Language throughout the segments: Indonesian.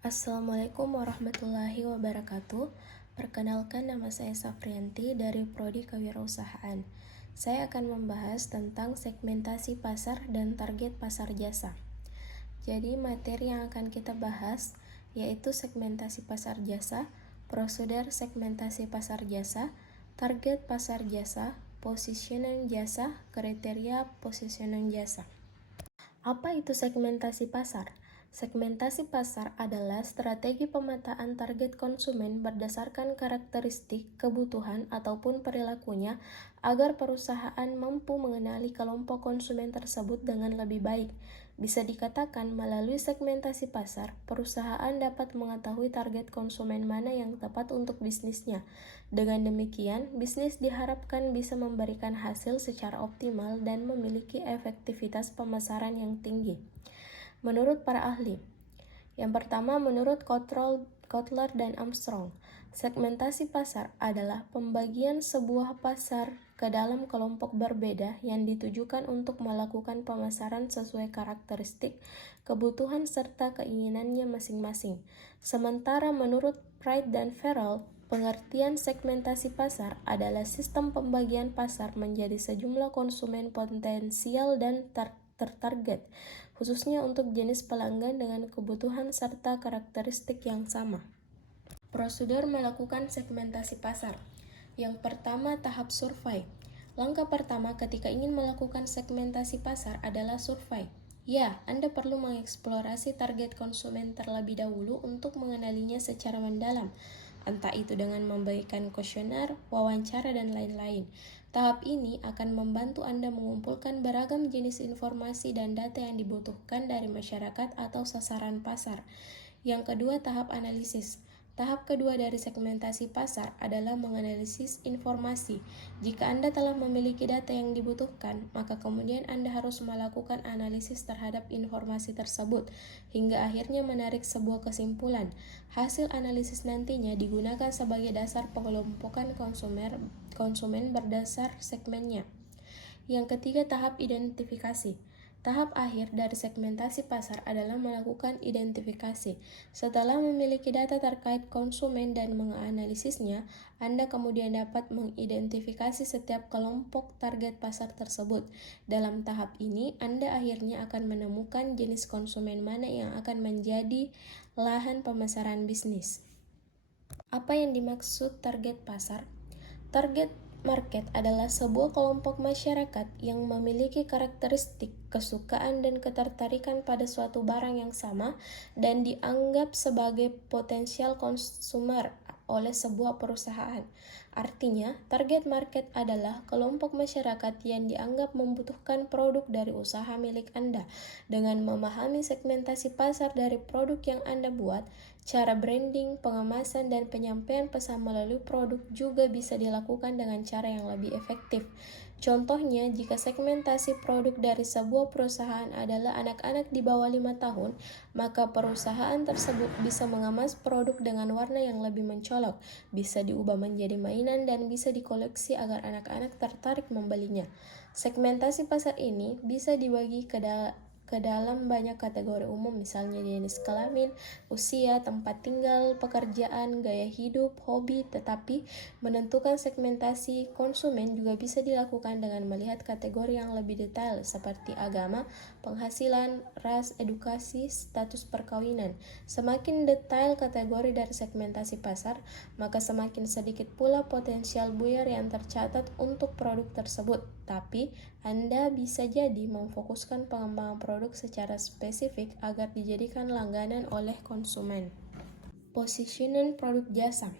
Assalamualaikum warahmatullahi wabarakatuh. Perkenalkan, nama saya Safrianti dari Prodi Kewirausahaan. Saya akan membahas tentang segmentasi pasar dan target pasar jasa. Jadi materi yang akan kita bahas yaitu segmentasi pasar jasa, prosedur segmentasi pasar jasa, target pasar jasa, positioning jasa, kriteria positioning jasa. Apa itu segmentasi pasar? Segmentasi pasar adalah strategi pemetaan target konsumen berdasarkan karakteristik, kebutuhan, ataupun perilakunya agar perusahaan mampu mengenali kelompok konsumen tersebut dengan lebih baik. Bisa dikatakan melalui segmentasi pasar, perusahaan dapat mengetahui target konsumen mana yang tepat untuk bisnisnya. Dengan demikian, bisnis diharapkan bisa memberikan hasil secara optimal dan memiliki efektivitas pemasaran yang tinggi. Menurut para ahli, yang pertama menurut Kotler dan Armstrong, segmentasi pasar adalah pembagian sebuah pasar ke dalam kelompok berbeda yang ditujukan untuk melakukan pemasaran sesuai karakteristik, kebutuhan, serta keinginannya masing-masing. Sementara menurut Wright dan Farrell, pengertian segmentasi pasar adalah sistem pembagian pasar menjadi sejumlah konsumen potensial dan tertarget, khususnya untuk jenis pelanggan dengan kebutuhan serta karakteristik yang sama. Prosedur melakukan segmentasi pasar. Yang pertama, tahap survei. Langkah pertama ketika ingin melakukan segmentasi pasar adalah survei. Ya, Anda perlu mengeksplorasi target konsumen terlebih dahulu untuk mengenalinya secara mendalam, entah itu dengan membagikan kuesioner, wawancara, dan lain-lain. Tahap ini akan membantu Anda mengumpulkan beragam jenis informasi dan data yang dibutuhkan dari masyarakat atau sasaran pasar. Yang kedua, tahap analisis. Tahap kedua dari segmentasi pasar adalah menganalisis informasi. Jika Anda telah memiliki data yang dibutuhkan, maka kemudian Anda harus melakukan analisis terhadap informasi tersebut, hingga akhirnya menarik sebuah kesimpulan. Hasil analisis nantinya digunakan sebagai dasar pengelompokan konsumen berdasar segmennya. Yang ketiga, tahap identifikasi. Tahap akhir dari segmentasi pasar adalah melakukan identifikasi. Setelah memiliki data terkait konsumen dan menganalisisnya, Anda kemudian dapat mengidentifikasi setiap kelompok target pasar tersebut. Dalam tahap ini, Anda akhirnya akan menemukan jenis konsumen mana yang akan menjadi lahan pemasaran bisnis. Apa yang dimaksud target pasar? Target market adalah sebuah kelompok masyarakat yang memiliki karakteristik, kesukaan, dan ketertarikan pada suatu barang yang sama dan dianggap sebagai potensial konsumer oleh sebuah perusahaan. Artinya, target market adalah kelompok masyarakat yang dianggap membutuhkan produk dari usaha milik Anda. Dengan memahami segmentasi pasar dari produk yang Anda buat, cara branding, pengemasan, dan penyampaian pesan melalui produk juga bisa dilakukan dengan cara yang lebih efektif. Contohnya, jika segmentasi produk dari sebuah perusahaan adalah anak-anak di bawah 5 tahun, maka perusahaan tersebut bisa mengemas produk dengan warna yang lebih mencolok, bisa diubah menjadi mainan, dan bisa dikoleksi agar anak-anak tertarik membelinya. Segmentasi pasar ini bisa dibagi ke dalam banyak kategori umum, misalnya jenis kelamin, usia, tempat tinggal, pekerjaan, gaya hidup, hobi. Tetapi menentukan segmentasi konsumen juga bisa dilakukan dengan melihat kategori yang lebih detail seperti agama, penghasilan, ras, edukasi, status perkawinan. Semakin detail kategori dari segmentasi pasar, maka semakin sedikit pula potensial buyer yang tercatat untuk produk tersebut. Tapi Anda bisa jadi memfokuskan pengembangan produk secara spesifik agar dijadikan langganan oleh konsumen. Positioning produk jasa.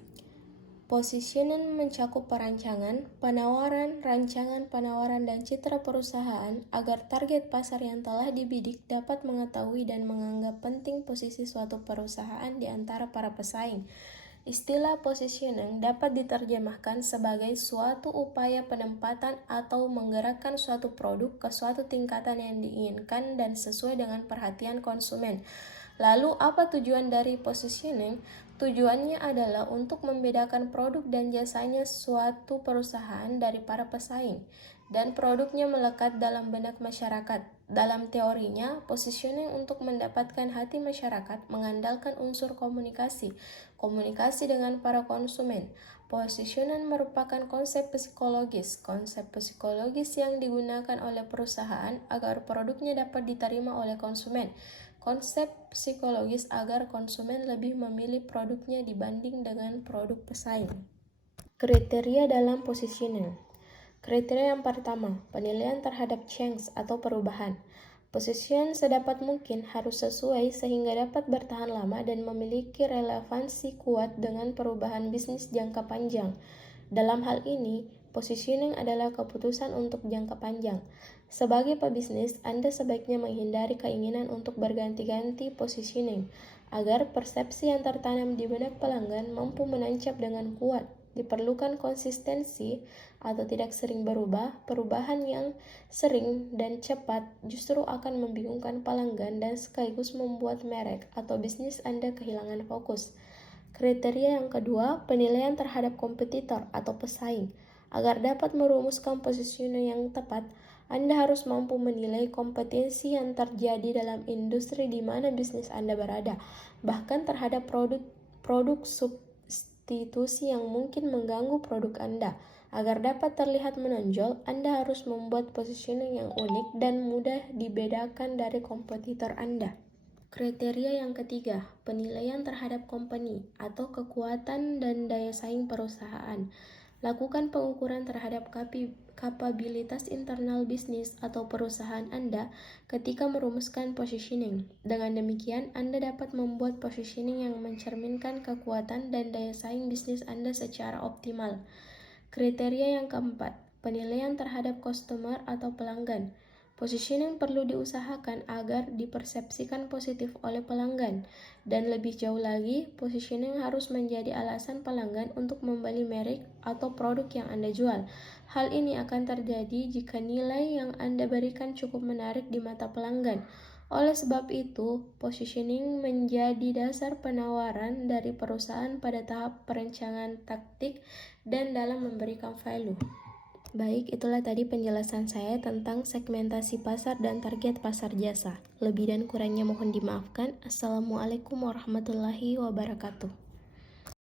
Positioning mencakup perancangan, penawaran, rancangan penawaran, dan citra perusahaan agar target pasar yang telah dibidik dapat mengetahui dan menganggap penting posisi suatu perusahaan di antara para pesaing. Istilah positioning dapat diterjemahkan sebagai suatu upaya penempatan atau menggerakkan suatu produk ke suatu tingkatan yang diinginkan dan sesuai dengan perhatian konsumen. Lalu, apa tujuan dari positioning? Tujuannya adalah untuk membedakan produk dan jasanya suatu perusahaan dari para pesaing, dan produknya melekat dalam benak masyarakat. Dalam teorinya, positioning untuk mendapatkan hati masyarakat mengandalkan unsur komunikasi, komunikasi dengan para konsumen. Positioning merupakan konsep psikologis yang digunakan oleh perusahaan agar produknya dapat diterima oleh konsumen. Konsep psikologis agar konsumen lebih memilih produknya dibanding dengan produk pesaing. Kriteria dalam positioning. Kriteria yang pertama, penilaian terhadap change atau perubahan. Position sedapat mungkin harus sesuai sehingga dapat bertahan lama dan memiliki relevansi kuat dengan perubahan bisnis jangka panjang. Dalam hal ini, positioning adalah keputusan untuk jangka panjang. Sebagai pebisnis, Anda sebaiknya menghindari keinginan untuk berganti-ganti positioning agar persepsi yang tertanam di benak pelanggan mampu menancap dengan kuat. Diperlukan konsistensi atau tidak sering berubah. Perubahan yang sering dan cepat justru akan membingungkan pelanggan dan sekaligus membuat merek atau bisnis Anda kehilangan fokus. Kriteria yang kedua, penilaian terhadap kompetitor atau pesaing. Agar dapat merumuskan positioning yang tepat, Anda harus mampu menilai kompetensi yang terjadi dalam industri di mana bisnis Anda berada, bahkan terhadap produk substitusi yang mungkin mengganggu produk Anda. Agar dapat terlihat menonjol, Anda harus membuat positioning yang unik dan mudah dibedakan dari kompetitor Anda. Kriteria yang ketiga, penilaian terhadap company atau kekuatan dan daya saing perusahaan. Lakukan pengukuran terhadap kapabilitas internal bisnis atau perusahaan Anda ketika merumuskan positioning. Dengan demikian, Anda dapat membuat positioning yang mencerminkan kekuatan dan daya saing bisnis Anda secara optimal. Kriteria yang keempat, penilaian terhadap customer atau pelanggan. Positioning perlu diusahakan agar dipersepsikan positif oleh pelanggan, dan lebih jauh lagi, positioning harus menjadi alasan pelanggan untuk membeli merek atau produk yang Anda jual. Hal ini akan terjadi jika nilai yang Anda berikan cukup menarik di mata pelanggan. Oleh sebab itu, positioning menjadi dasar penawaran dari perusahaan pada tahap perencanaan taktik dan dalam memberikan value. Baik, itulah tadi penjelasan saya tentang segmentasi pasar dan target pasar jasa. Lebih dan kurangnya mohon dimaafkan. Assalamualaikum warahmatullahi wabarakatuh.